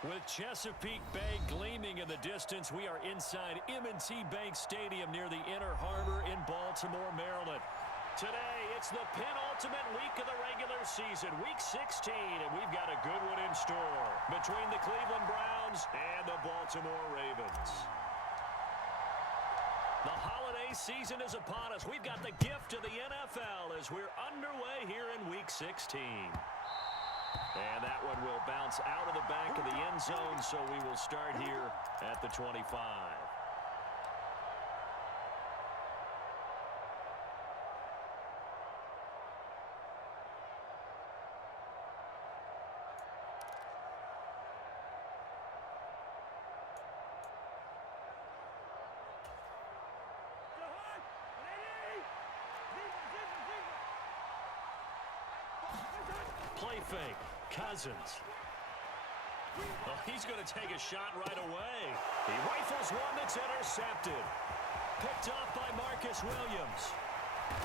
With Chesapeake Bay gleaming in the distance, we are inside M&T Bank Stadium near the Inner Harbor in Baltimore, Maryland. Today, it's the penultimate week of the regular season, Week 16, and we've got a good one in store between the Cleveland Browns and the Baltimore Ravens. The holiday season is upon us. We've got the gift of the NFL as we're underway here in Week 16. And that one will bounce out of the back of the end zone, so we will start here at the 25. Play fake. Cousins. Oh, he's going to take a shot right away. He rifles one that's intercepted. Picked off by Marcus Williams.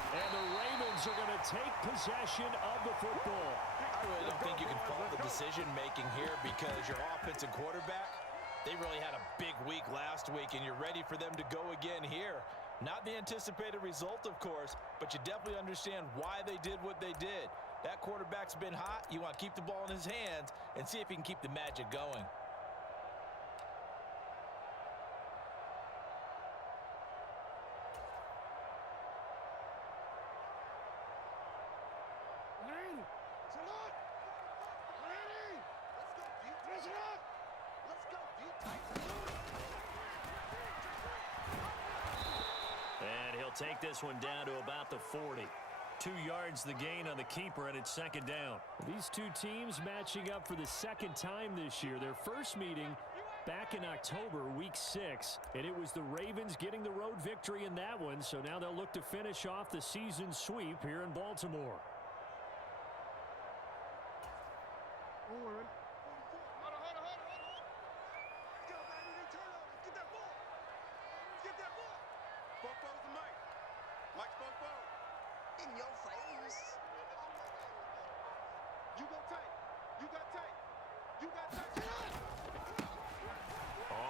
And the Ravens are going to take possession of the football. I really don't think you can fault the decision-making here because your offense and quarterback, they really had a big week last week, and you're ready for them to go again here. Not the anticipated result, of course, but you definitely understand why they did what they did. That quarterback's been hot. You want to keep the ball in his hands and see if he can keep the magic going. And he'll take this one down to about the 40. 2 yards the gain on the keeper, and it's second down. These two teams matching up for the second time this year. Their first meeting back in October, Week 6, and it was the Ravens getting the road victory in that one, so now they'll look to finish off the season sweep here in Baltimore.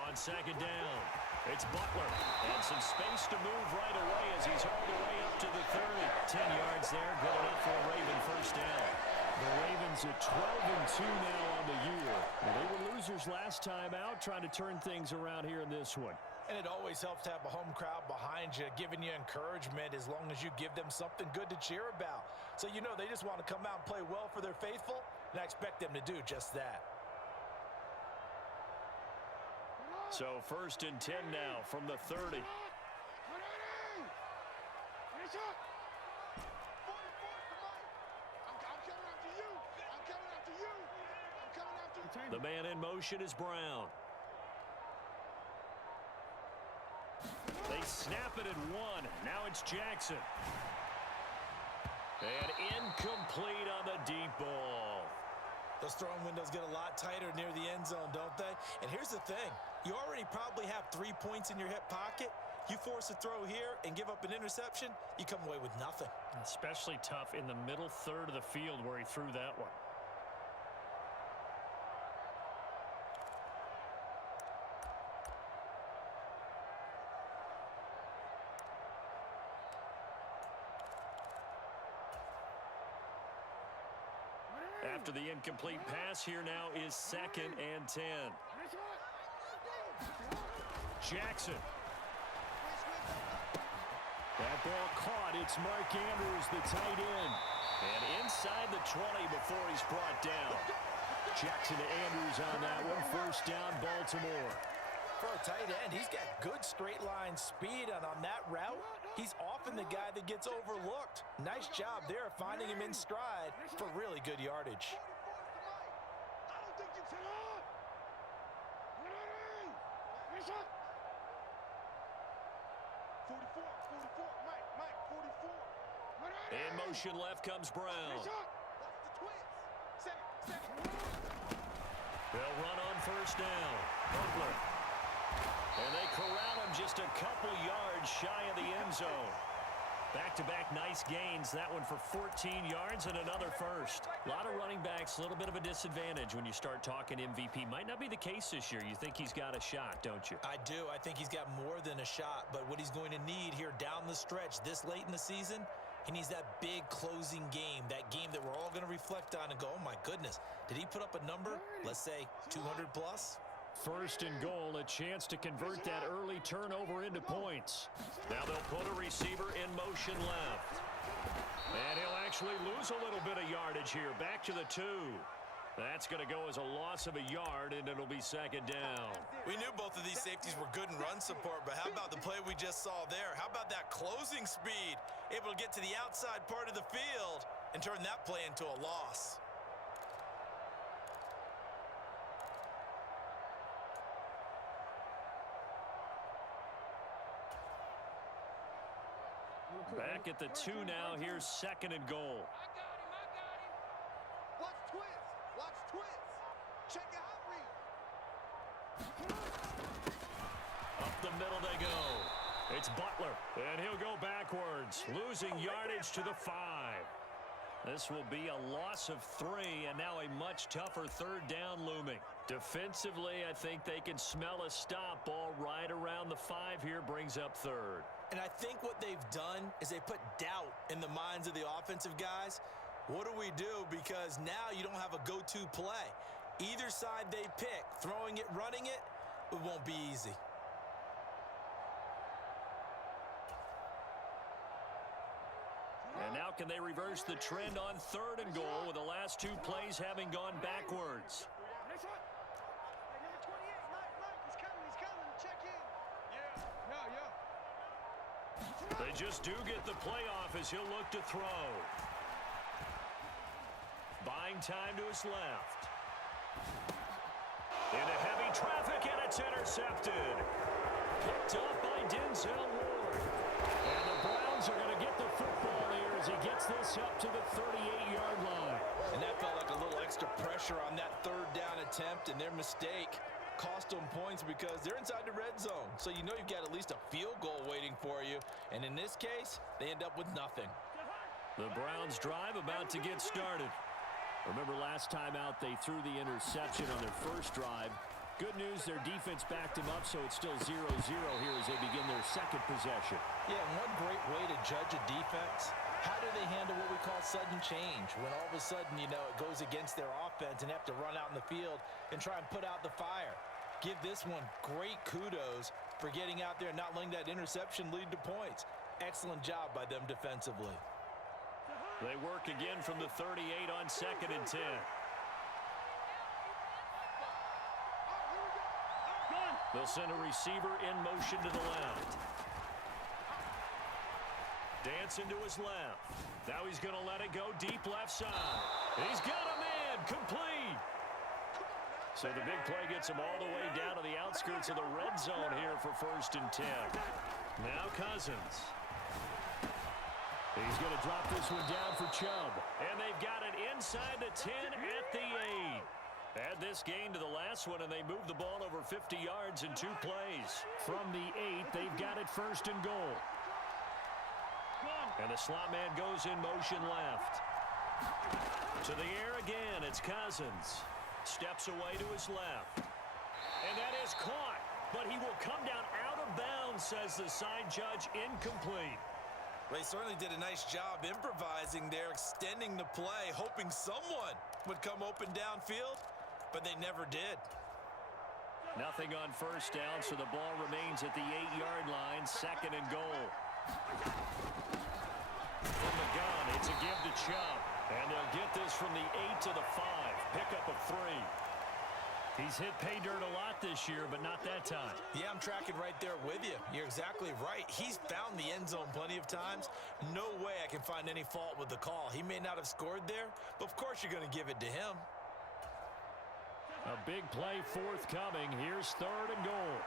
On second down, it's Butler. And some space to move right away as he's hauled away up to the 30. 10 yards there, good enough for a Raven first down. The Ravens at 12-2 now on the year. They were losers last time out, trying to turn things around here in this one. And it always helps to have a home crowd behind you, giving you encouragement as long as you give them something good to cheer about. So you know they just want to come out and play well for their faithful, and I expect them to do just that. So 1st and 10 now from the 30. The man in motion is Brown. They snap it at 1. Now it's Jackson. And incomplete on the deep ball. Those throwing windows get a lot tighter near the end zone, don't they? And here's the thing. You already probably have 3 points in your hip pocket. You force a throw here and give up an interception, you come away with nothing. Especially tough in the middle third of the field where he threw that one. After the incomplete pass, here now is 2nd and 10. Jackson. That ball caught. It's Mark Andrews, the tight end. And inside the 20 before he's brought down. Jackson to Andrews on that one. First down, Baltimore. For a tight end, he's got good straight line speed, and on that route, he's often the guy that gets overlooked. Nice job there finding him in stride for really good yardage. In motion left comes Brown. They'll run on first down. Butler. And they corral him just a couple yards shy of the end zone. Back-to-back nice gains. That one for 14 yards and another first. A lot of running backs, a little bit of a disadvantage when you start talking MVP. Might not be the case this year. You think he's got a shot, don't you? I do. I think he's got more than a shot. But what he's going to need here down the stretch this late in the season, he needs that big closing game, that game that we're all going to reflect on and go, oh, my goodness, did he put up a number, let's say 200 plus? First and goal, a chance to convert that early turnover into points. Now they'll put a receiver in motion left. And he'll actually lose a little bit of yardage here. Back to the 2. That's going to go as a loss of a yard, and it'll be second down. We knew both of these safeties were good in run support, but how about the play we just saw there? How about that closing speed? Able to get to the outside part of the field and turn that play into a loss. Back at the 2 now. Here's second and goal. I got him. Watch twist. Watch twist. Check out read. Up the middle they go. It's Butler, and he'll go backwards, losing yardage to the 5. This will be a loss of 3, and now a much tougher third down looming. Defensively, I think they can smell a stop. Ball right around the 5 here, brings up third. And I think what they've done is they put doubt in the minds of the offensive guys. What do we do? Because now you don't have a go-to play. Either side they pick, throwing it, running it, it won't be easy. And now can they reverse the trend on third and goal with the last 2 plays having gone backwards? They just do get the playoff as he'll look to throw. Buying time to his left. Into heavy traffic, and it's intercepted. Picked up by Denzel Ward. And the Browns are going to get the football here as he gets this up to the 38-yard line. And that felt like a little extra pressure on that third down attempt, and their mistake cost them points because they're inside the red zone. So you know you've got at least a field goal waiting for you. And in this case, they end up with nothing. The Browns drive about to get started. Remember last time out they threw the interception on their first drive. Good news, their defense backed him up, so it's still 0-0 here as they begin their second possession. Yeah, and one great way to judge a defense, how do they handle what we call sudden change? When all of a sudden, you know, it goes against their offense and they have to run out in the field and try and put out the fire. Give this one great kudos for getting out there and not letting that interception lead to points. Excellent job by them defensively. They work again from the 38 on second and 10. They'll send a receiver in motion to the left. Dancing to his left. Now he's going to let it go deep left side. He's got a man, complete. So the big play gets him all the way down to the outskirts of the red zone here for first and 10. Now Cousins. He's going to drop this one down for Chubb. And they've got it inside the 10 at the 8. Add this gain to the last one, and they move the ball over 50 yards in 2 plays. From the 8, they've got it first and goal. And the slot man goes in motion left. To the air again, it's Cousins. Steps away to his left. And that is caught, but he will come down out of bounds, says the side judge, incomplete. They certainly did a nice job improvising there, extending the play, hoping someone would come open downfield, but they never did. Nothing on first down, so the ball remains at the 8-yard line, second and goal. From the gun, it's a give to Chubb. And they'll get this from the 8 to the 5. Pickup of 3. He's hit pay dirt a lot this year, but not that time. Yeah, I'm tracking right there with you. You're exactly right. He's found the end zone plenty of times. No way I can find any fault with the call. He may not have scored there, but of course you're going to give it to him. A big play forthcoming. Here's third and goal.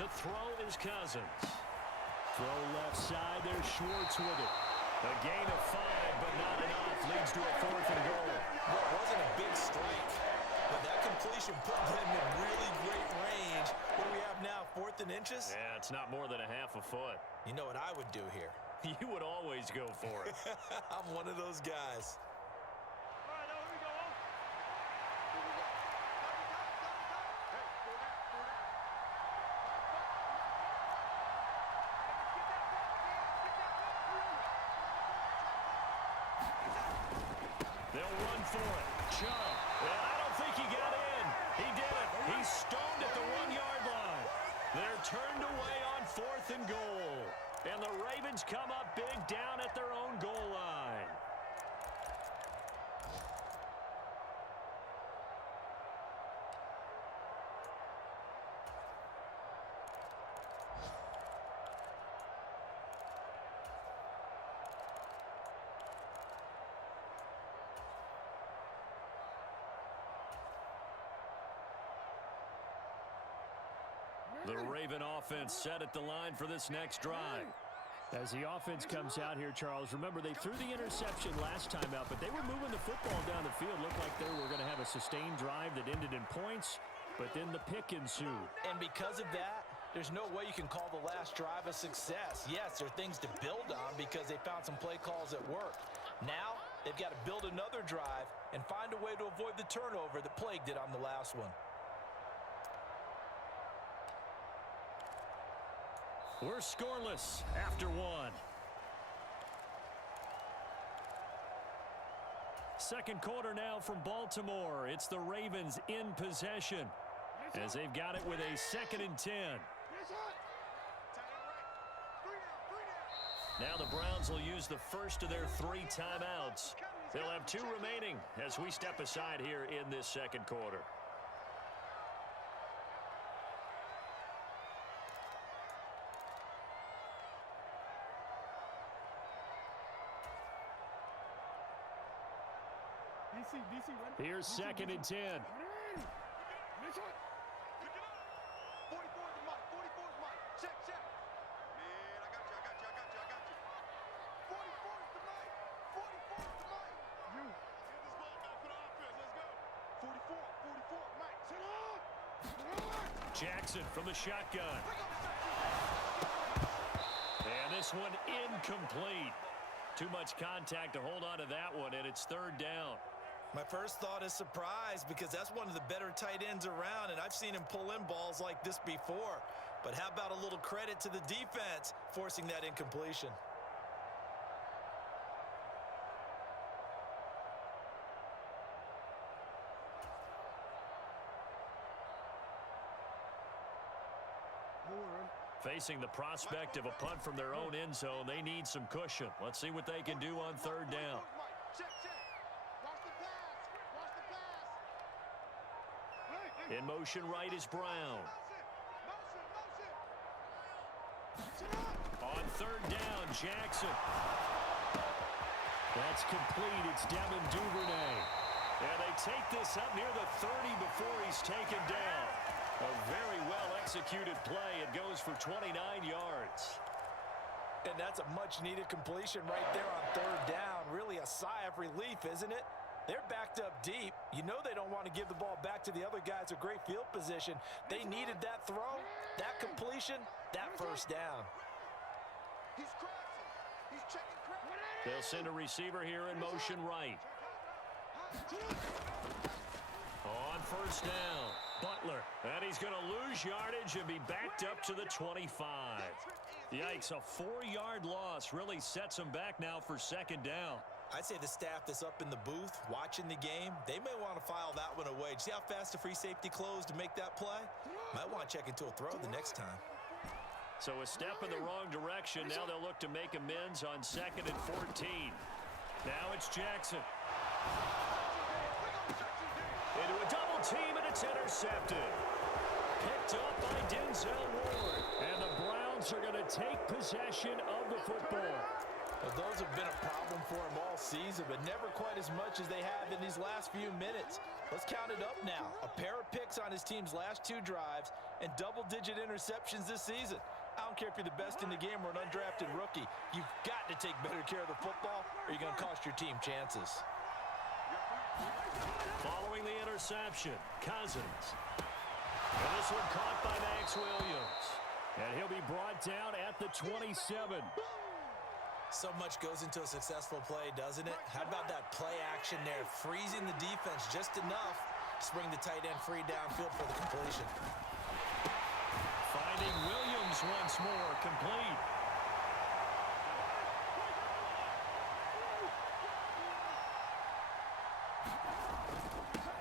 To throw is Cousins. Throw left side. There's Schwartz with it. A gain of 5, but not enough. Leads to a fourth and goal. Well, it wasn't a big strike, But that completion put them in really great range. What do we have now, 4th and inches? Yeah, it's not more than a half a foot. You know what I would do here? You would always go for it. I'm one of those guys. All right, now here we go. Hey, slow down, slow down. They'll run for it. Chubb. And I don't think he got in. He did it. He's stoned at the 1-yard line. They're turned away on 4th and goal. And the Ravens come up big down at their own goal line. The Raven offense set at the line for this next drive. As the offense comes out here, Charles, remember they threw the interception last time out, but they were moving the football down the field. Looked like they were going to have a sustained drive that ended in points, but then the pick ensued. And because of that, there's no way you can call the last drive a success. Yes, there are things to build on because they found some play calls that work. Now, they've got to build another drive and find a way to avoid the turnover that plagued it on the last one. We're scoreless after 1. Second quarter now from Baltimore. It's the Ravens in possession as they've got it with a 2nd and 10. Now the Browns will use the first of their 3 timeouts. They'll have 2 remaining as we step aside here in this second quarter. Here's 2nd and 10. 44 is Mike. 44 is Mike. Check, check. Man, I got you. 44 is the Mike. 44 is the Mike. Get this ball back for the offense. Let's go. 44, Mike. Sit up. Jackson from the shotgun. And this one incomplete. Too much contact to hold on to that one, and it's 3rd down. My first thought is surprise because that's one of the better tight ends around, and I've seen him pull in balls like this before. But how about a little credit to the defense forcing that incompletion? Facing the prospect of a punt from their own end zone, they need some cushion. Let's see what they can do on 3rd down. Check, check. Watch the pass. Watch the pass. In motion right is Brown. On 3rd down, Jackson. That's complete. It's Devin Duvernay. And they take this up near the 30 before he's taken down. A very well-executed play. It goes for 29 yards. And that's a much-needed completion right there on 3rd down. Really a sigh of relief, isn't it? They're backed up deep. You know they don't want to give the ball back to the other guys a great field position. They needed that throw, that completion, that 1st down. He's crossing. He's checking crap. They'll send a receiver here in motion right. On 1st down, Butler. And he's going to lose yardage and be backed up to the 25. Yikes, a 4-yard loss really sets him back now for 2nd down. I'd say the staff that's up in the booth watching the game, they may want to file that one away. See how fast the free safety closed to make that play? Might want to check into a throw the next time. So a step in the wrong direction. Now they'll look to make amends on 2nd and 14. Now it's Jackson. Into a double team, and it's intercepted. Picked up by Denzel Ward. And the Browns are going to take possession of the football. Well, those have been a problem for him all season, but never quite as much as they have in these last few minutes. Let's count it up now. A pair of picks on his team's last 2 drives and double-digit interceptions this season. I don't care if you're the best in the game or an undrafted rookie. You've got to take better care of the football or you're going to cost your team chances. Following the interception, Cousins. And this one caught by Max Williams. And he'll be brought down at the 27. So much goes into a successful play, doesn't it? How about that play action there? Freezing the defense just enough to bring the tight end free downfield for the completion. Finding Williams once more, complete.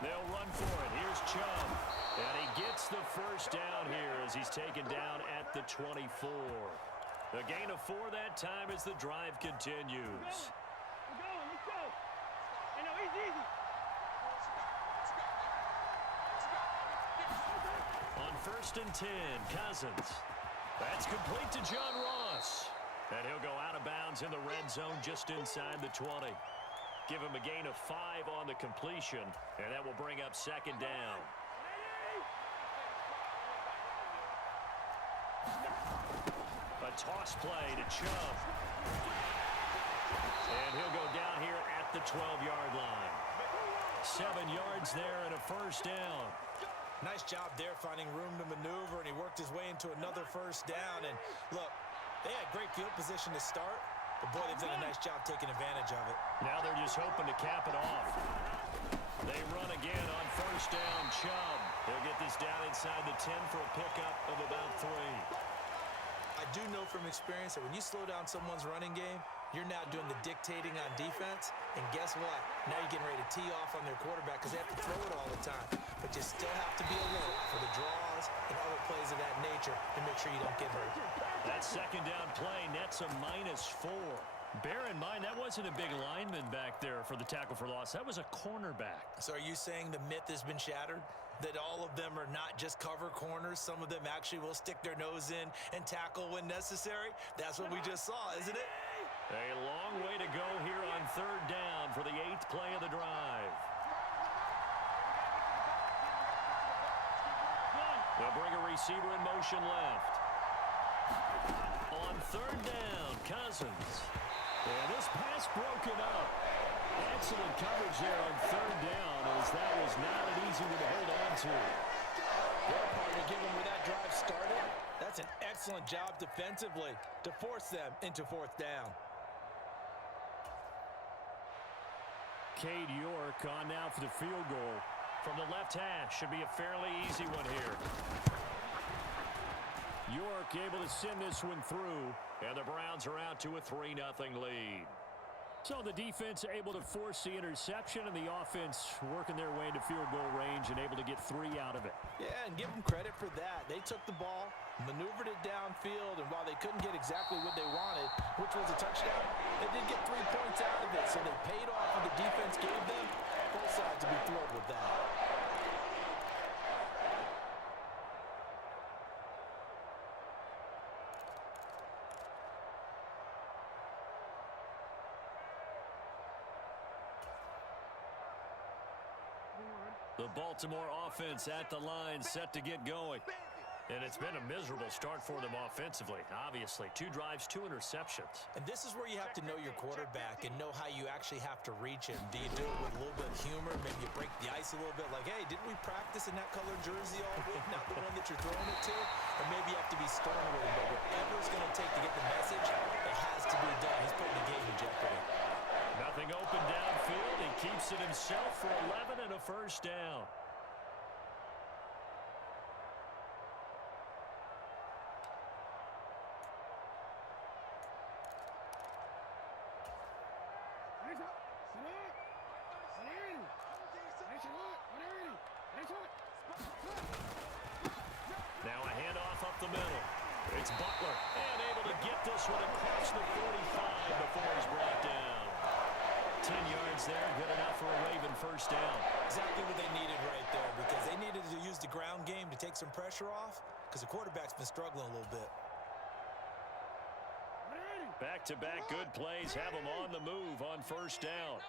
They'll run for it. Here's Chubb. And he gets the first down here as he's taken down at the 24. A gain of 4 that time as the drive continues. We're going. Let's go. I know, easy. On 1st and 10, Cousins. That's complete to John Ross. And he'll go out of bounds in the red zone just inside the 20. Give him a gain of 5 on the completion, and that will bring up 2nd down. A toss play to Chubb. And he'll go down here at the 12-yard line. 7 yards there and a first down. Nice job there finding room to maneuver, and he worked his way into another first down. And look, they had great field position to start, but boy, they've done a nice job taking advantage of it. Now they're just hoping to cap it off. They run again on first down. Chubb. He'll get this down inside the 10 for a pickup of about 3. I do know from experience that when you slow down someone's running game, you're now doing the dictating on defense. And guess what? Now you're getting ready to tee off on their quarterback because they have to throw it all the time. But you still have to be alert for the draws and other plays of that nature to make sure you don't get hurt. That 2nd down play nets a -4. Bear in mind, that wasn't a big lineman back there for the tackle for loss. That was a cornerback. So are you saying the myth has been shattered? That all of them are not just cover corners? Some of them actually will stick their nose in and tackle when necessary? That's what we just saw, isn't it? A long way to go here on 3rd down for the 8th play of the drive. They'll bring a receiver in motion left. On 3rd down, Cousins. And this pass broken up. Excellent coverage there on 3rd down, as that was not an easy one to hold on to. Well, partner, given where that drive started, that's an excellent job defensively to force them into 4th down. Cade York on now for the field goal. From the left hash, should be a fairly easy one here. York able to send this one through, and the Browns are out to a 3-0 lead. So the defense able to force the interception, and the offense working their way into field goal range and able to get 3 out of it. Yeah, and give them credit for that. They took the ball, maneuvered it downfield, and while they couldn't get exactly what they wanted, which was a touchdown, they did get 3 points out of it. So they paid off what the defense gave them. Both sides will be thrilled with that. The Baltimore offense at the line, set to get going. And it's been a miserable start for them offensively, obviously. 2 drives, 2 interceptions. And this is where you have to know your quarterback and know how you actually have to reach him. Do you do it with a little bit of humor? Maybe you break the ice a little bit like, hey, didn't we practice in that colored jersey all week? Not the one that you're throwing it to? Or maybe you have to be stern with him. But whatever it's going to take to get the message, it has to be done. He's putting the game in jeopardy. Nothing open downfield. He keeps it himself for 11 and a first down. Now a handoff up the middle. It's Butler, and able to get this one across the 45 before he's brought down. 10 yards there, good enough for a Raven first down. Exactly what they needed right there, because they needed to use the ground game to take some pressure off, because the quarterback's been struggling a little bit. Back-to-back good plays have them on the move on first down.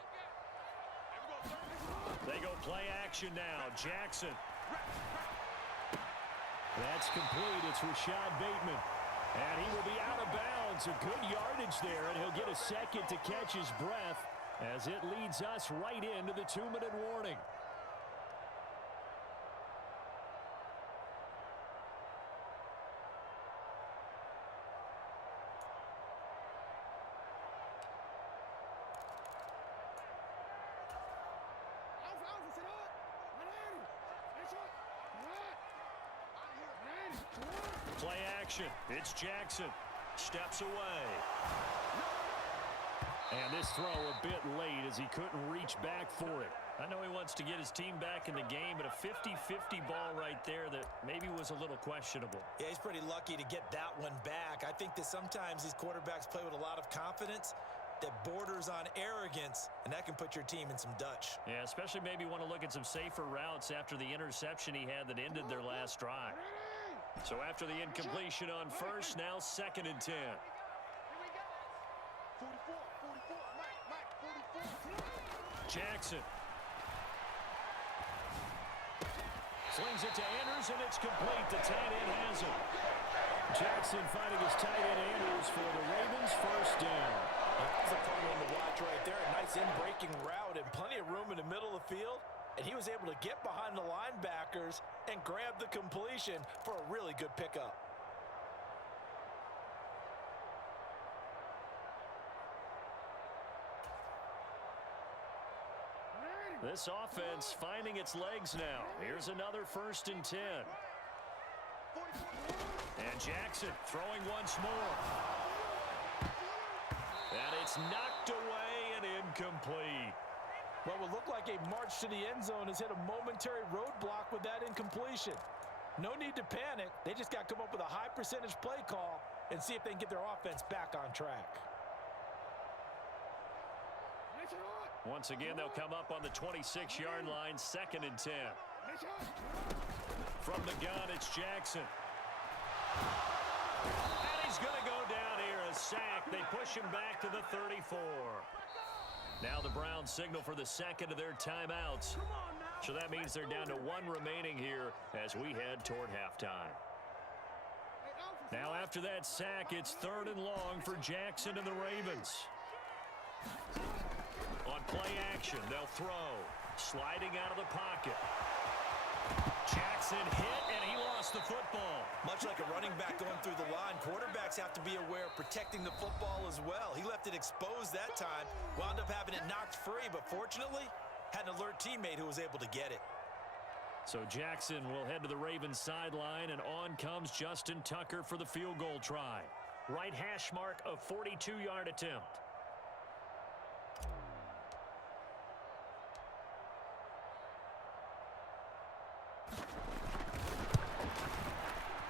They go play action now. Jackson. That's complete. It's Rashad Bateman. And he will be out of bounds. A good yardage there, and he'll get a second to catch his breath as it leads us right into the 2-minute warning. Play action. It's Jackson. Steps away. And this throw a bit late as he couldn't reach back for it. I know he wants to get his team back in the game, but a 50-50 ball right there that maybe was a little questionable. Yeah, he's pretty lucky to get that one back. I think that sometimes these quarterbacks play with a lot of confidence that borders on arrogance, and that can put your team in some Dutch. Yeah, especially maybe want to look at some safer routes after the interception he had that ended their last drive. So after the incompletion on first, now 2nd and 10. Jackson. Slings it to Andrews, and it's complete. The tight end has it. Jackson finding his tight end Andrews for the Ravens' first down. That was a fun one to watch right there. A nice in-breaking route and plenty of room in the middle of the field. And he was able to get behind the linebackers and grab the completion for a really good pickup. This offense finding its legs now. Here's another 1st and 10. And Jackson throwing once more. And it's knocked away and incomplete. What would look like a march to the end zone has hit a momentary roadblock with that incompletion. No need to panic. They just got to come up with a high percentage play call and see if they can get their offense back on track. Once again, they'll come up on the 26-yard line, 2nd and 10. From the gun, it's Jackson. And he's going to go down here, a sack. They push him back to the 34. Now the Browns signal for the second of their timeouts. So that means they're down to 1 remaining here as we head toward halftime. Now after that sack, it's 3rd and long for Jackson and the Ravens. On play action, they'll throw. Sliding out of the pocket. Jackson hit, and he lost the football. Much like a running back going through the line, quarterbacks have to be aware of protecting the football as well. He left it exposed that time, wound up having it knocked free, but fortunately, had an alert teammate who was able to get it. So Jackson will head to the Ravens sideline, and on comes Justin Tucker for the field goal try. Right hash mark, a 42-yard attempt.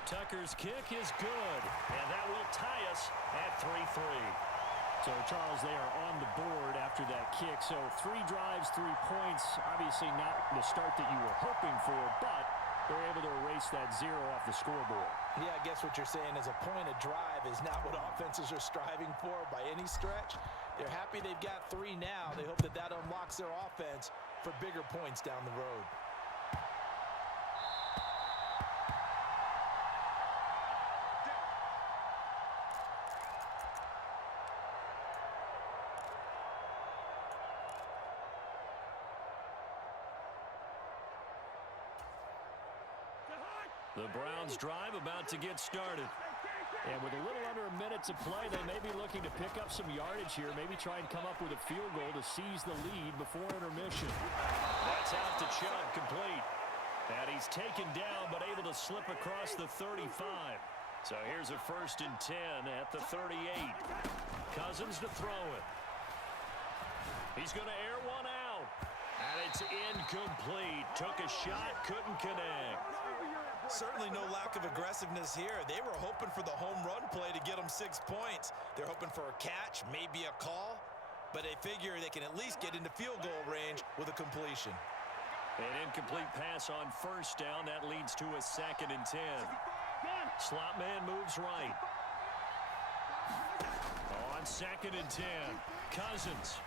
Tucker's kick is good, and that will tie us at 3-3. So, Charles, they are on the board after that kick. So, 3 drives, 3 points. Obviously not the start that you were hoping for, but they're able to erase that 0 off the scoreboard. Yeah, I guess what you're saying is a point of drive is not what offenses are striving for by any stretch. They're happy they've got 3 now. They hope that that unlocks their offense for bigger points down the road. The Browns drive about to get started. And with a little under a minute to play, they may be looking to pick up some yardage here, maybe try and come up with a field goal to seize the lead before intermission. That's out to Chubb, complete. And he's taken down, but able to slip across the 35. So here's a 1st and 10 at the 38. Cousins to throw it. He's going to air one out. And it's incomplete. Took a shot, couldn't connect. Certainly no lack of aggressiveness here. They were hoping for the home run play to get them 6 points. They're hoping for a catch, maybe a call, but they figure they can at least get into field goal range with a completion. An incomplete pass on 1st down. That leads to a 2nd and 10. Slot man moves right. On 2nd and 10. Cousins.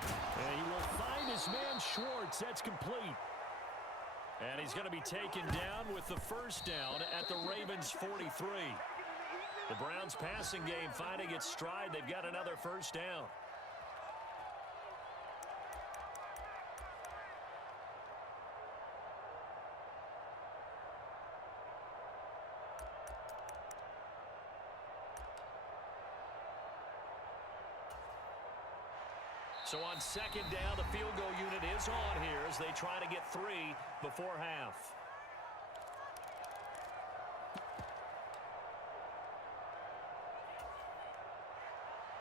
And he will find his man Schwartz. That's complete. And he's going to be taken down with the 1st down at the Ravens' 43. The Browns passing game finding its stride. They've got another 1st down. So on second down, the field goal unit is on here as they try to get 3 before half.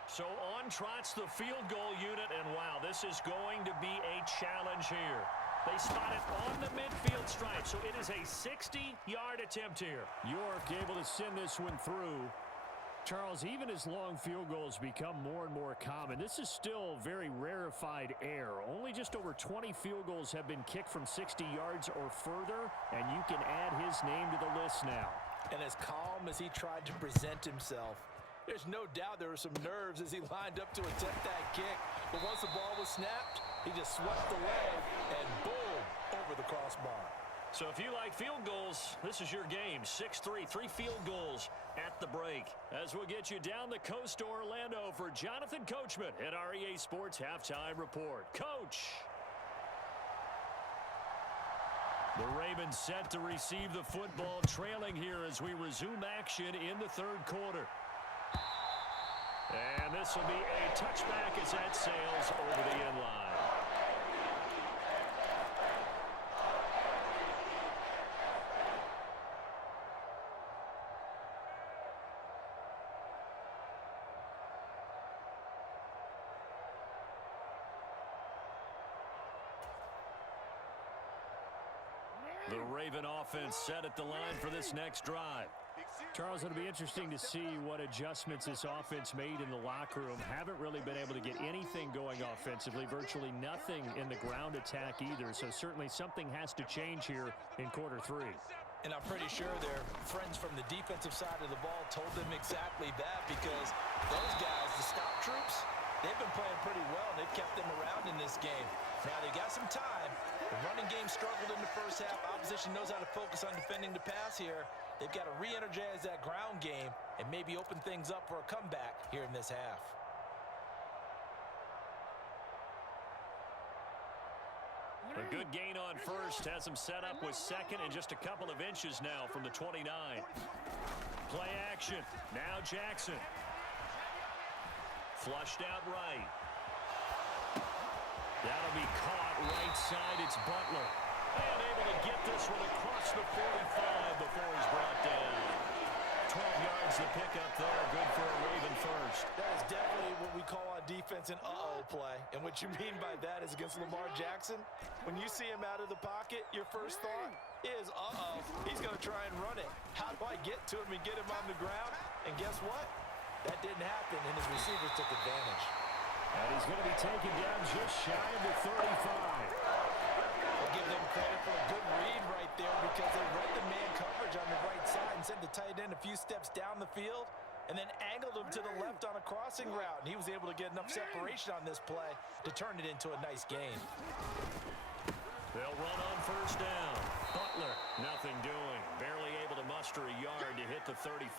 So on trots the field goal unit, and wow, this is going to be a challenge here. They spot it on the midfield stripe, so it is a 60-yard attempt here. York able to send this one through. Charles, even as long field goals become more and more common, this is still very rarefied air. Only just over 20 field goals have been kicked from 60 yards or further, and you can add his name to the list now. And as calm as he tried to present himself, there's no doubt there were some nerves as he lined up to attempt that kick. But once the ball was snapped, he just swept the leg and boom, over the crossbar. So if you like field goals, this is your game. 6-3, 3 field goals at the break. As we'll get you down the coast to Orlando for Jonathan Coachman at our EA Sports Halftime Report. Coach! The Ravens set to receive the football, trailing here as we resume action in the third quarter. And this will be a touchback as that sails over the end line. The Raven offense set at the line for this next drive. Charles, it'll be interesting to see what adjustments this offense made in the locker room. Haven't really been able to get anything going offensively, virtually nothing in the ground attack either. So certainly something has to change here in quarter 3. And I'm pretty sure their friends from the defensive side of the ball told them exactly that, because those guys, the stop troops, they've been playing pretty well, and they've kept them around in this game. Now they got some time. The running game struggled in the first half. Opposition knows how to focus on defending the pass here. They've got to re-energize that ground game and maybe open things up for a comeback here in this half. A good gain on first has him set up with second and just a couple of inches now from the 29. Play action. Now Jackson. Flushed out right. That'll be caught right side. It's Butler. And able to get this one across the 45 before he's brought down. 12 yards to pick up there. Good for a Raven first. That is definitely what we call on defense an uh-oh play. And what you mean by that is against Lamar Jackson, when you see him out of the pocket, your first thought is, uh-oh, he's going to try and run it. How do I get to him and get him on the ground? And guess what? That didn't happen, and his receivers took advantage. And he's going to be taken down just shy of the 35. I'll give them credit for a good read right there, because they read the man coverage on the right side and sent the tight end a few steps down the field and then angled him to the left on a crossing route. And he was able to get enough separation on this play to turn it into a nice gain. They'll run on first down. Butler, nothing doing. Barely able to muster a yard to hit the 35.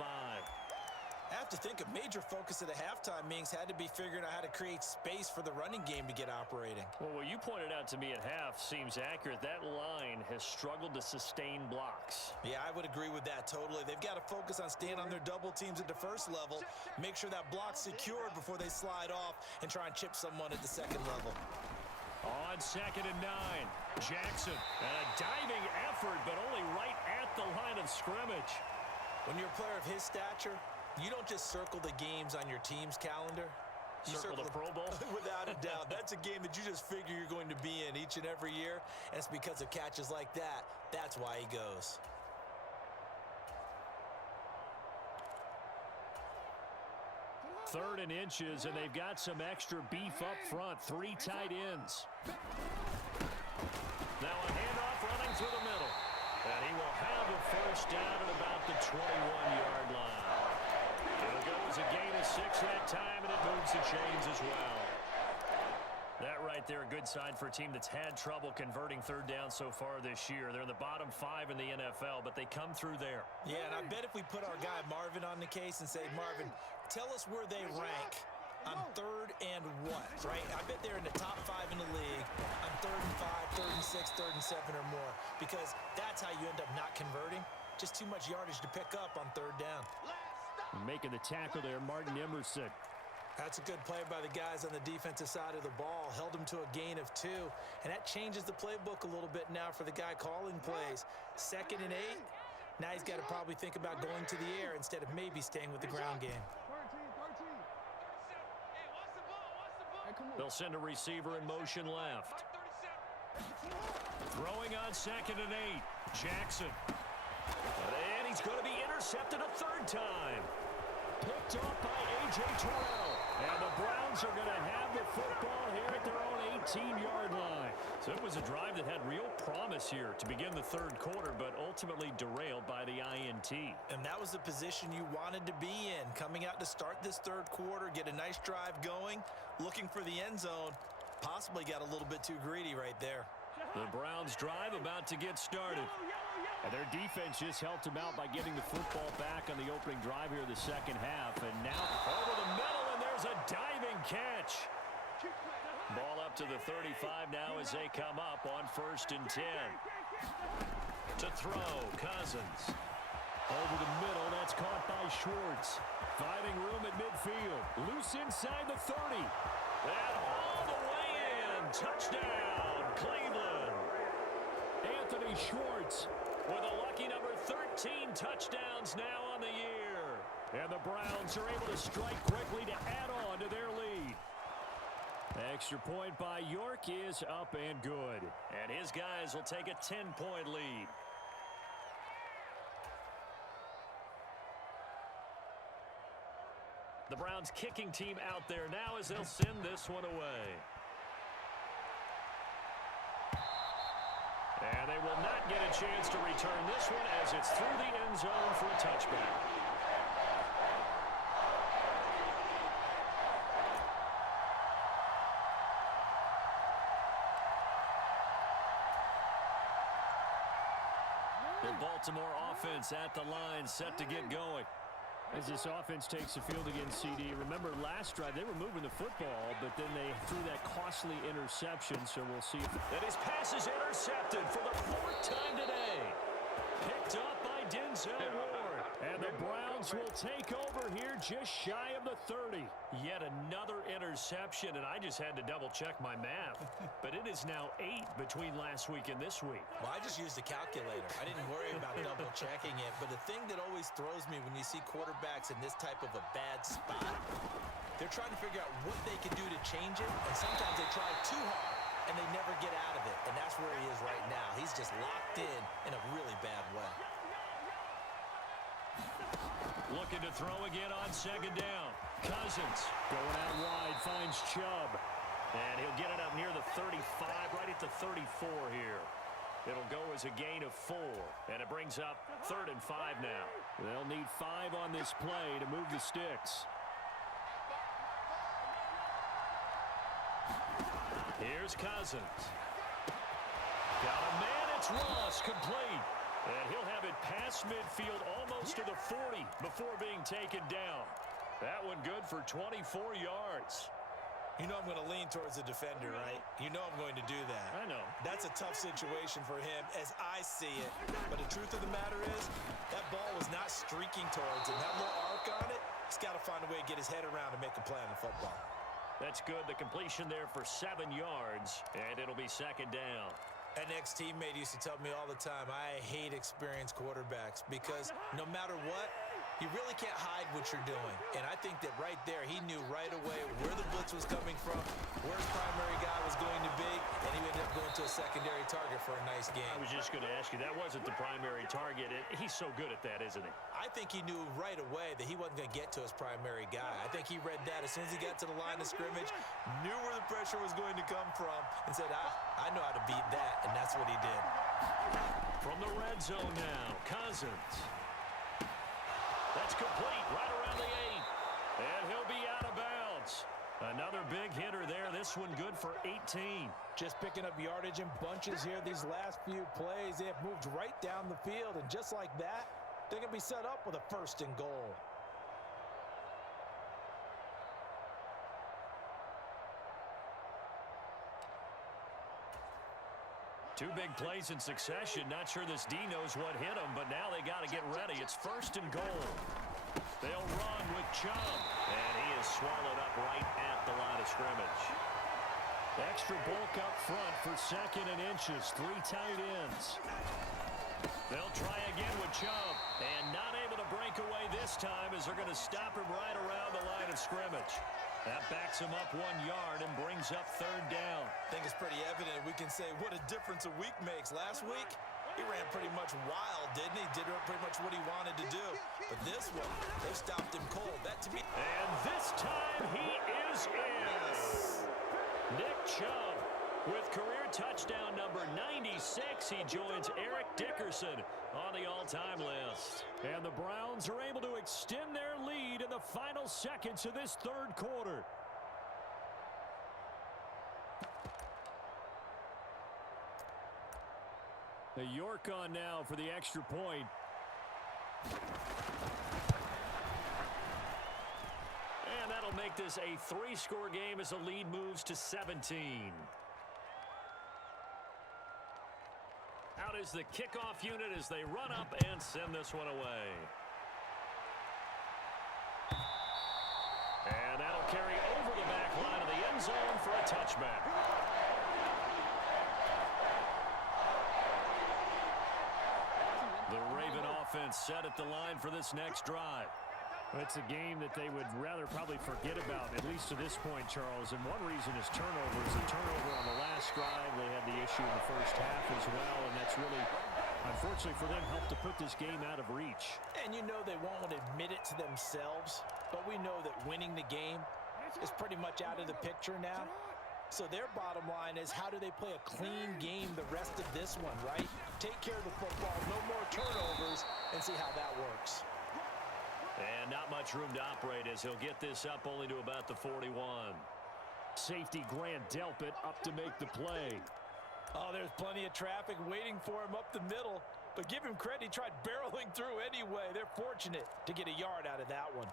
I have to think a major focus of the halftime meetings had to be figuring out how to create space for the running game to get operating. Well, what you pointed out to me at half seems accurate. That line has struggled to sustain blocks. Yeah, I would agree with that totally. They've got to focus on staying on their double teams at the first level, make sure that block's secured before they slide off and try and chip someone at the second level. On 2nd and 9, Jackson. And a diving effort, but only right at the line of scrimmage. When you're a player of his stature, you don't just circle the games on your team's calendar. You circle the Pro Bowl? Without a doubt. That's a game that you just figure you're going to be in each and every year. And it's because of catches like that. That's why he goes. Third and inches, and they've got some extra beef up front. 3 tight ends. Now a handoff running through the middle. And he will have a first down at about the 21-yard line. It'll go as a gain of 6 that time, and it moves the chains as well. That right there, a good sign for a team that's had trouble converting third down so far this year. They're in the bottom 5 in the NFL, but they come through there. Yeah, and I bet if we put our guy Marvin on the case and say, Marvin, tell us where they rank on 3rd and what, right? I bet they're in the top 5 in the league on 3rd and 5, 3rd and 6, 3rd and 7 or more, because that's how you end up not converting. Just too much yardage to pick up on 3rd down. Making the tackle there, Martin Emerson. That's a good play by the guys on the defensive side of the ball. Held him to a gain of 2. And that changes the playbook a little bit now for the guy calling plays. 2nd and 8. Now he's got to probably think about going to the air instead of maybe staying with the ground game. They'll send a receiver in motion left. Throwing on 2nd and 8. Jackson. And he's going to be intercepted a 3rd time. Picked off by A.J. Terrell. And the Browns are going to have the football here at their own 18-yard line. So it was a drive that had real promise here to begin the 3rd quarter, but ultimately derailed by the INT. And that was the position you wanted to be in. Coming out to start this 3rd quarter, get a nice drive going, looking for the end zone. Possibly got a little bit too greedy right there. The Browns drive about to get started. And their defense just helped them out by getting the football back on the opening drive here in the 2nd half. And now over the middle, and there's a diving catch. Ball up to the 35 now as they come up on 1st and 10. To throw, Cousins. Over the middle, that's caught by Schwartz. Finding room at midfield. Loose inside the 30. And all the way in. Touchdown, Cleveland. Anthony Schwartz with a lucky number 13 touchdowns now on the year. And the Browns are able to strike quickly to add on to their lead. Extra point by York is up and good. And his guys will take a 10-point lead. The Browns kicking team out there now as they'll send this one away. And they will not get a chance to return this one as it's through the end zone for a touchback. The Baltimore offense at the line, set to get going. As this offense takes the field against CD, remember last drive they were moving the football, but then they threw that costly interception, so we'll see if that his pass is intercepted for the 4th time today. Picked up by Denzel Ward. And the Browns will take over here just shy of the 30. Yet another interception, and I just had to double-check my math. But it is now 8 between last week and this week. Well, I just used a calculator. I didn't worry about double-checking it. But the thing that always throws me when you see quarterbacks in this type of a bad spot, they're trying to figure out what they can do to change it. And sometimes they try too hard, and they never get out of it. And that's where he is right now. He's just locked in a really bad way. Looking to throw again on 2nd down. Cousins going out wide, finds Chubb. And he'll get it up near the 35, right at the 34 here. It'll go as a gain of 4. And it brings up 3rd and 5 now. They'll need 5 on this play to move the sticks. Here's Cousins. Got a man, it's Ross, complete. And he'll have it past midfield almost to the 40 before being taken down. That one good for 24 yards. You know I'm going to lean towards the defender, right? You know I'm going to do that. I know. That's a tough situation for him as I see it. But the truth of the matter is, that ball was not streaking towards him. That little arc on it, he's got to find a way to get his head around and make a play on the football. That's good. The completion there for 7 yards, and it'll be 2nd down. An ex-teammate used to tell me all the time, I hate experienced quarterbacks because no matter what, you really can't hide what you're doing. And I think that right there, he knew right away where the blitz was coming from, where his primary guy was going to be, and he ended up going to a secondary target for a nice game. I was just going to ask you, that wasn't the primary target. He's so good at that, isn't he? I think he knew right away that he wasn't going to get to his primary guy. I think he read that as soon as he got to the line of scrimmage, knew where the pressure was going to come from, and said, I know how to beat that, and that's what he did. From the red zone now, Cousins. That's complete right around the 8. And he'll be out of bounds. Another big hitter there. This one good for 18. Just picking up yardage in bunches here these last few plays. They have moved right down the field, and just like that, they're going to be set up with a 1st and goal. Two big plays in succession. Not sure this D knows what hit him, but now they got to get ready. It's 1st and goal. They'll run with Chubb. And he is swallowed up right at the line of scrimmage. Extra bulk up front for 2nd and inches. 3 tight ends. They'll try again with Chubb. And not able to break away this time as they're going to stop him right around the line of scrimmage. That backs him up 1 yard and brings up 3rd down. I think it's pretty evident. We can say what a difference a week makes. Last week, he ran pretty much wild, didn't he? Did pretty much what he wanted to do. But this one, they stopped him cold. That to me. And this time he is in. Yes. Nick Chubb with career touchdown number 96. He joins Eric Dickerson on the all-time list. And the Browns are able to extend their lead in the final seconds of this 3rd quarter. The York on now for the extra point. And that'll make this a 3-score game as the lead moves to 17. Out is the kickoff unit as they run up and send this one away. And that'll carry over the back line of the end zone for a touchback. The Raven offense set at the line for this next drive. It's a game that they would rather probably forget about, at least to this point, Charles. And one reason is turnovers. A turnover on the last drive. They had the issue in the first half as well, and that's really, unfortunately for them, helped to put this game out of reach. And you know they won't admit it to themselves, but we know that winning the game is pretty much out of the picture now. So their bottom line is, how do they play a clean game the rest of this one, right? Take care of the football, no more turnovers, and see how that works. And not much room to operate as he'll get this up only to about the 41. Safety Grant Delpit up to make the play. Oh, there's plenty of traffic waiting for him up the middle. But give him credit, he tried barreling through anyway. They're fortunate to get a yard out of that one.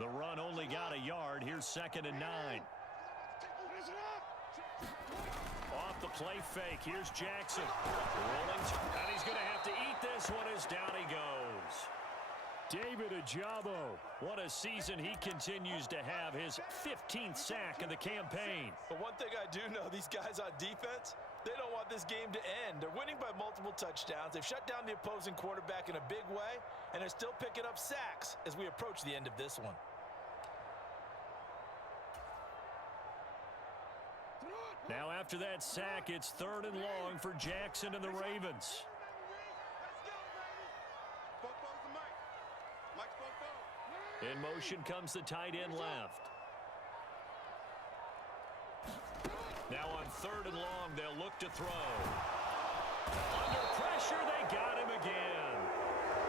The run only got a yard. Here's 2nd and 9. Off the play fake. Here's Jackson. Rolling. And he's going to have to eat this one as down he goes. David Ojabo. What a season he continues to have. His 15th sack of the campaign. But one thing I do know, these guys on defense, they don't want this game to end. They're winning by multiple touchdowns. They've shut down the opposing quarterback in a big way, and they're still picking up sacks as we approach the end of this one. Now after that sack, it's 3rd and long for Jackson and the Ravens. In motion comes the tight end left. Now on 3rd and long, they'll look to throw. Under pressure, they got him again.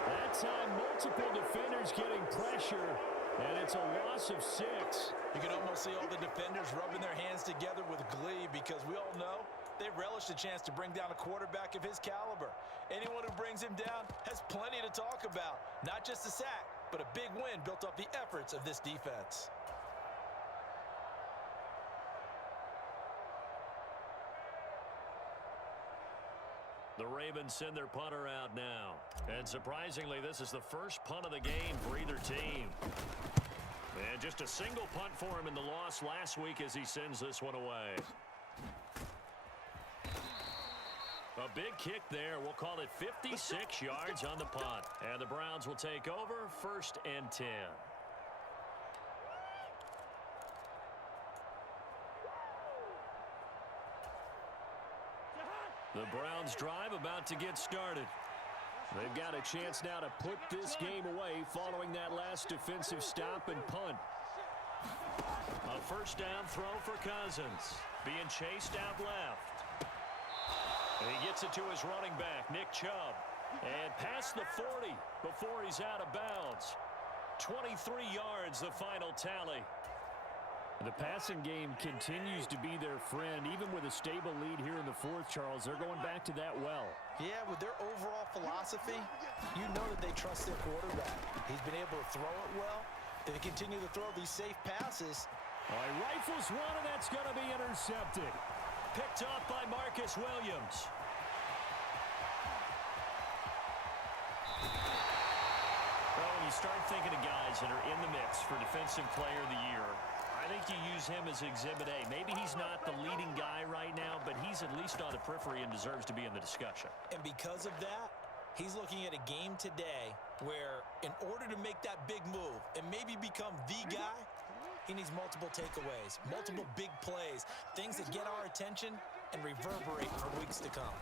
That time, multiple defenders getting pressure, and it's a loss of 6. You can almost see all the defenders rubbing their hands together with glee because we all know they relish the chance to bring down a quarterback of his caliber. Anyone who brings him down has plenty to talk about. Not just a sack, but a big win built off the efforts of this defense. The Ravens send their punter out now. And surprisingly, this is the first punt of the game for either team. And just a single punt for him in the loss last week as he sends this one away. A big kick there. We'll call it 56 yards on the punt. And the Browns will take over 1st and 10. The Browns drive about to get started. They've got a chance now to put this game away following that last defensive stop and punt. A 1st down throw for Cousins. Being chased out left. And he gets it to his running back, Nick Chubb. And past the 40 before he's out of bounds. 23 yards, the final tally. The passing game continues to be their friend. Even with a stable lead here in the 4th, Charles, they're going back to that well. Yeah, with their overall philosophy, you know that they trust their quarterback. He's been able to throw it well. They continue to throw these safe passes. All right, rifles one, and that's going to be intercepted. Picked off by Marcus Williams. start thinking of guys that are in the mix for Defensive Player of the Year, I think you use him as Exhibit A. Maybe he's not the leading guy right now, but he's at least on the periphery and deserves to be in the discussion. And because of that, he's looking at a game today where in order to make that big move and maybe become the guy, he needs multiple takeaways, multiple big plays, things that get our attention and reverberate for weeks to come.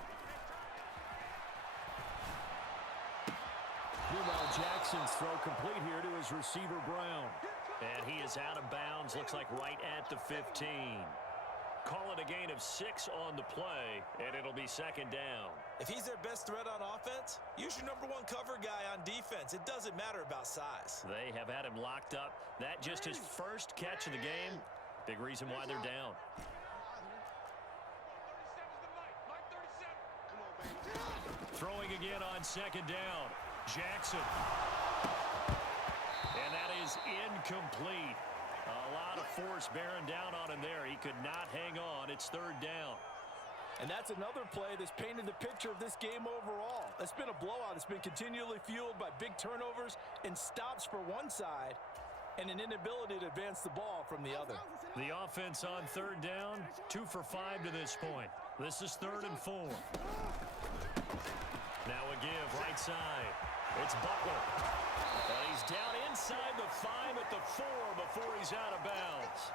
Meanwhile, Jackson's throw complete here to his receiver, Brown. And he is out of bounds, looks like right at the 15. Call it a gain of 6 on the play, and it'll be second down. If he's their best threat on offense, use your #1 cover guy on defense. It doesn't matter about size. They have had him locked up. That just his first catch of the game. Big reason why they're down. Throwing again on second down. Jackson. And that is incomplete. A lot of force bearing down on him there. He could not hang on. It's third down. And that's another play that's painted the picture of this game overall. It's been a blowout. It's been continually fueled by big turnovers and stops for one side and an inability to advance the ball from the other. The offense on third down, 2 for 5 to this point. This is 3rd and 4. Now a give right side. It's Butler. And he's down inside the 5 at the 4 before he's out of bounds.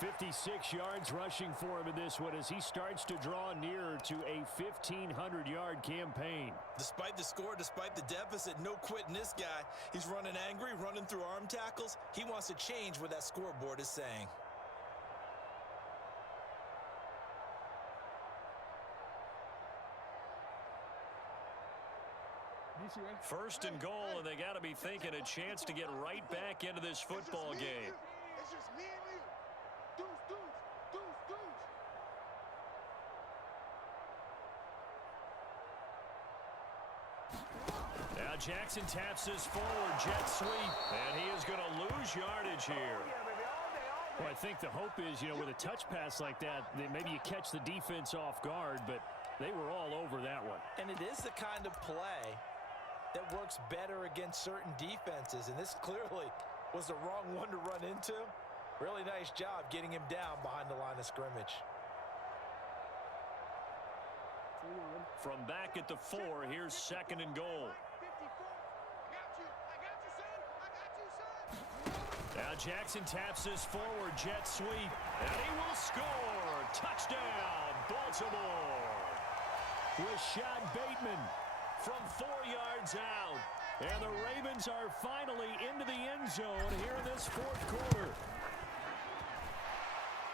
56 yards rushing for him in this one as he starts to draw nearer to a 1,500-yard campaign. Despite the score, despite the deficit, no quitting this guy. He's running angry, running through arm tackles. He wants to change what that scoreboard is saying. First and goal, and they got to be thinking a chance to get right back into this football game. It's just me and you. Deuce, deuce, deuce, deuce. Now Jackson taps this forward jet sweep, and he is going to lose yardage here. Well, I think the hope is, with a touch pass like that, maybe you catch the defense off guard, but they were all over that one. And it is the kind of play that works better against certain defenses, and this clearly was the wrong one to run into. Really nice job getting him down behind the line of scrimmage. From back at the 4, here's 2nd and goal. Now Jackson taps this forward jet sweep, and he will score. Touchdown, Baltimore. Rashad Bateman from 4 yards out. And the Ravens are finally into the end zone here in this 4th quarter.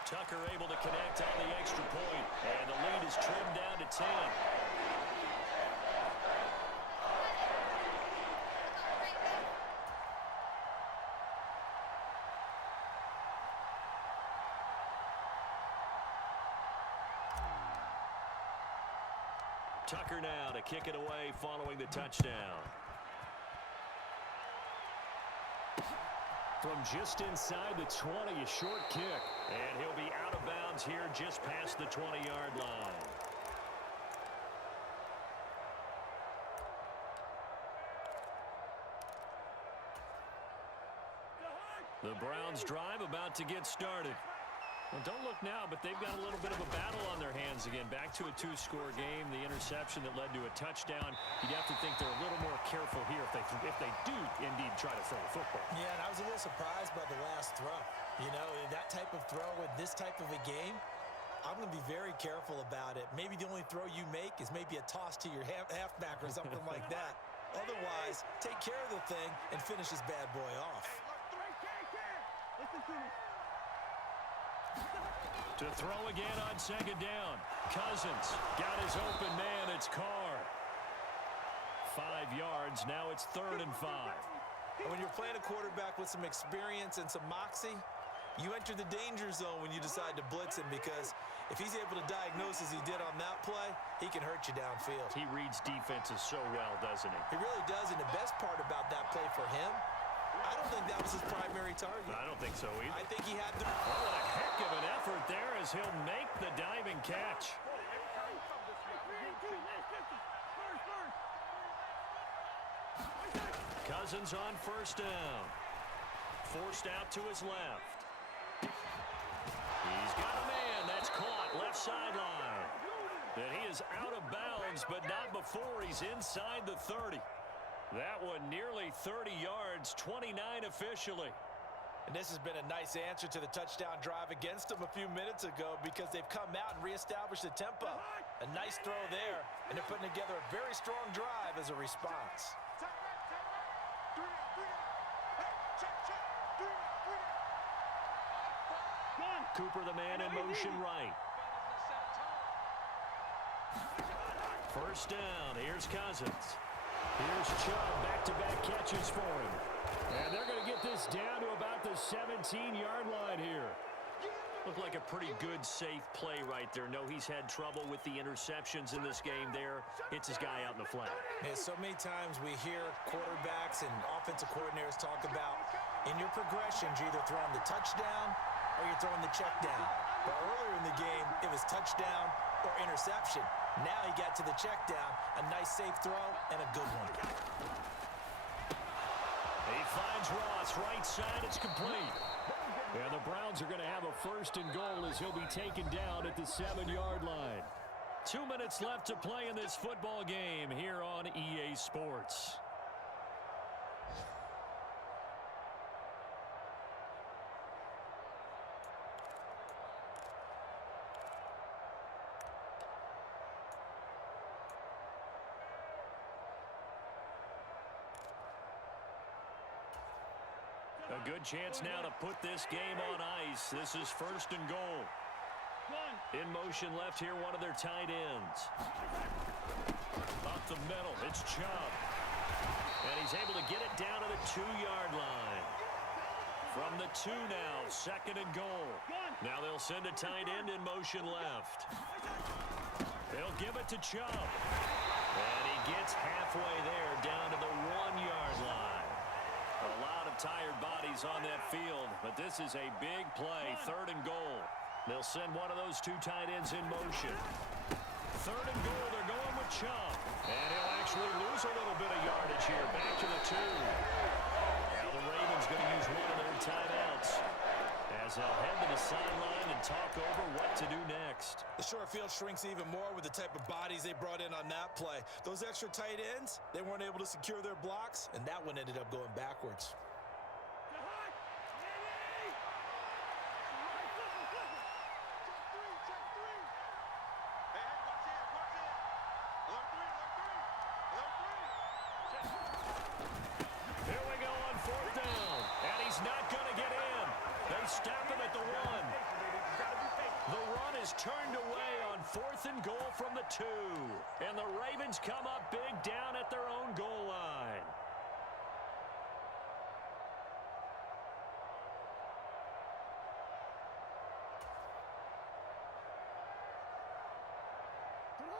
Tucker able to connect on the extra point, and the lead is trimmed down to 10. Tucker now to kick it away following the touchdown. From just inside the 20, a short kick. And he'll be out of bounds here just past the 20-yard line. The Browns drive about to get started. Well, don't look now, but they've got a little bit of a battle on their hands again. Back to a 2-score game. The interception that led to a touchdown. You'd have to think they're a little more careful here if they do indeed try to throw the football. Yeah, and I was a little surprised by the last throw. That type of throw in this type of a game, I'm going to be very careful about it. Maybe the only throw you make is maybe a toss to your halfback or something like that. Otherwise, take care of the thing and finish this bad boy off. Listen to me. To throw again on 2nd down. Cousins got his open man. It's Carr. 5 yards. Now it's 3rd and 5. And when you're playing a quarterback with some experience and some moxie, you enter the danger zone when you decide to blitz him, because if he's able to diagnose as he did on that play, he can hurt you downfield. He reads defenses so well, doesn't he? He really does, and the best part about that play for him, I don't think that was his primary target. I don't think so either. I think he had the... Oh, what a heck of an effort there as he'll make the diving catch. Cousins on first down. Forced out to his left. He's got a man. That's caught left sideline. And he is out of bounds, but not before he's inside the 30. That one nearly 30 yards, 29 officially. And this has been a nice answer to the touchdown drive against them a few minutes ago because they've come out and reestablished the tempo. A nice throw there, and they're putting together a very strong drive as a response. Cooper, the man in motion right. First down. Here's Cousins. Here's Chubb. Back-to-back catches for him. And they're going to get this down to about the 17-yard line here. Looked like a pretty good, safe play right there. No, he's had trouble with the interceptions in this game there. Hits his guy out in the flat. And so many times we hear quarterbacks and offensive coordinators talk about in your progressions, you're either throwing the touchdown or you're throwing the check down. But earlier in the game, it was touchdown or interception. Now he got to the check down, a nice safe throw, and a good one. He finds Ross, right side, it's complete. And the Browns are going to have a first and goal as he'll be taken down at the 7-yard line. 2 minutes left to play in this football game here on EA Sports. A good chance now to put this game on ice. This is first and goal. In motion left here, one of their tight ends. Up the middle, it's Chubb. And he's able to get it down to the 2-yard line. From the 2 now, second and goal. Now they'll send a tight end in motion left. They'll give it to Chubb. And he gets halfway there, down to the 1-yard line. A lot of tired bodies on that field, but this is a big play, third and goal. They'll send one of those 2 tight ends in motion. Third and goal, they're going with Chubb. And he'll actually lose a little bit of yardage here, back to the 2. Now the Ravens going to use one of their timeouts as they'll head to the sideline and talk over what to do next. The short field shrinks even more with the type of bodies they brought in on that play. Those extra tight ends, they weren't able to secure their blocks, and that one ended up going backwards. Here we go on fourth down, and he's not going to get in. They stop him at the 1. The run is turned away on fourth and goal from the 2. And the Ravens come up big down at their own goal line.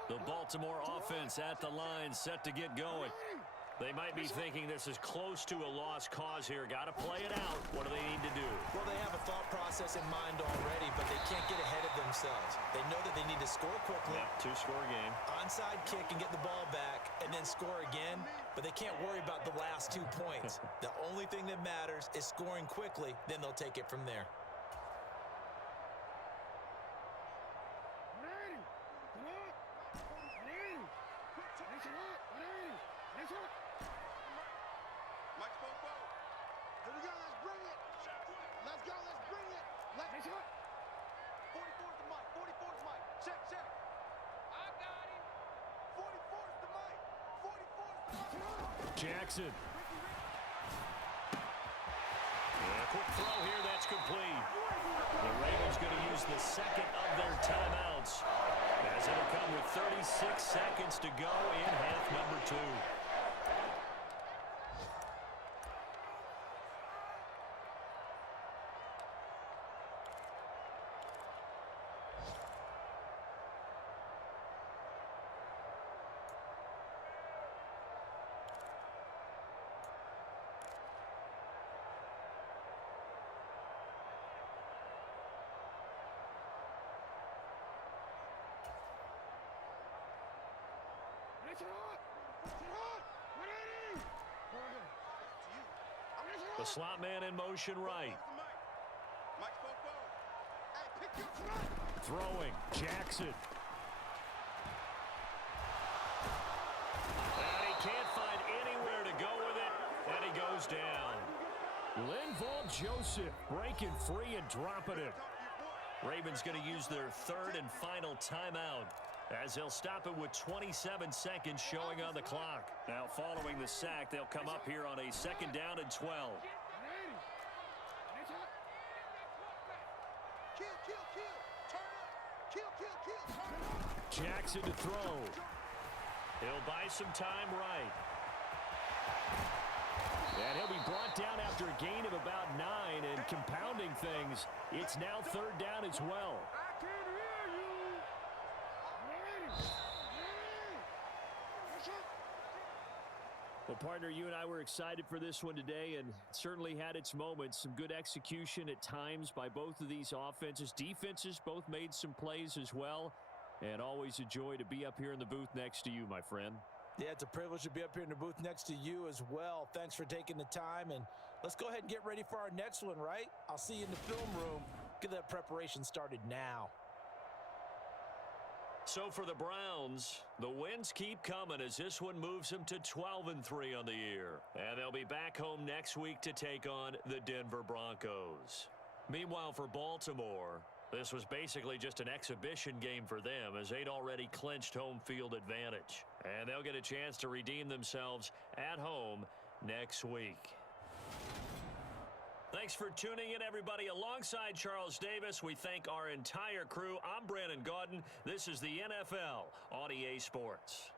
The Baltimore offense at the line, set to get going. They might be thinking this is close to a lost cause here. Got to play it out. What do they need to do? Well, they have a thought process in mind already, but they can't get ahead of themselves. They know that they need to score quickly. Yeah, 2-score game. Onside kick and get the ball back and then score again, but they can't worry about the last 2 points. The only thing that matters is scoring quickly, then they'll take it from there. Jackson. And a quick throw here, that's complete. The Ravens going to use the second of their timeouts as it'll come with 36 seconds to go in half number 2. The slot man in motion right. Throwing, Jackson. And he can't find anywhere to go with it, and he goes down. Linval Joseph breaking free and dropping it. Ravens going to use their third and final timeout, as they'll stop it with 27 seconds showing on the clock. Now, following the sack, they'll come up here on a 2nd down and 12. Jackson to throw. He'll buy some time right. And he'll be brought down after a gain of about 9, and compounding things, it's now 3rd down as well. Well, partner, you and I were excited for this one today, and it certainly had its moments. Some good execution at times by both of these offenses. Defenses both made some plays as well, and always a joy to be up here in the booth next to you, my friend. Yeah, it's a privilege to be up here in the booth next to you as well. Thanks for taking the time, and let's go ahead and get ready for our next one, right? I'll see you in the film room. Get that preparation started now. So for the Browns, the wins keep coming as this one moves them to 12-3 on the year. And they'll be back home next week to take on the Denver Broncos. Meanwhile, for Baltimore, this was basically just an exhibition game for them as they'd already clinched home field advantage. And they'll get a chance to redeem themselves at home next week. Thanks for tuning in, everybody. Alongside Charles Davis, we thank our entire crew. I'm Brandon Gaudin. This is the NFL on EA Sports.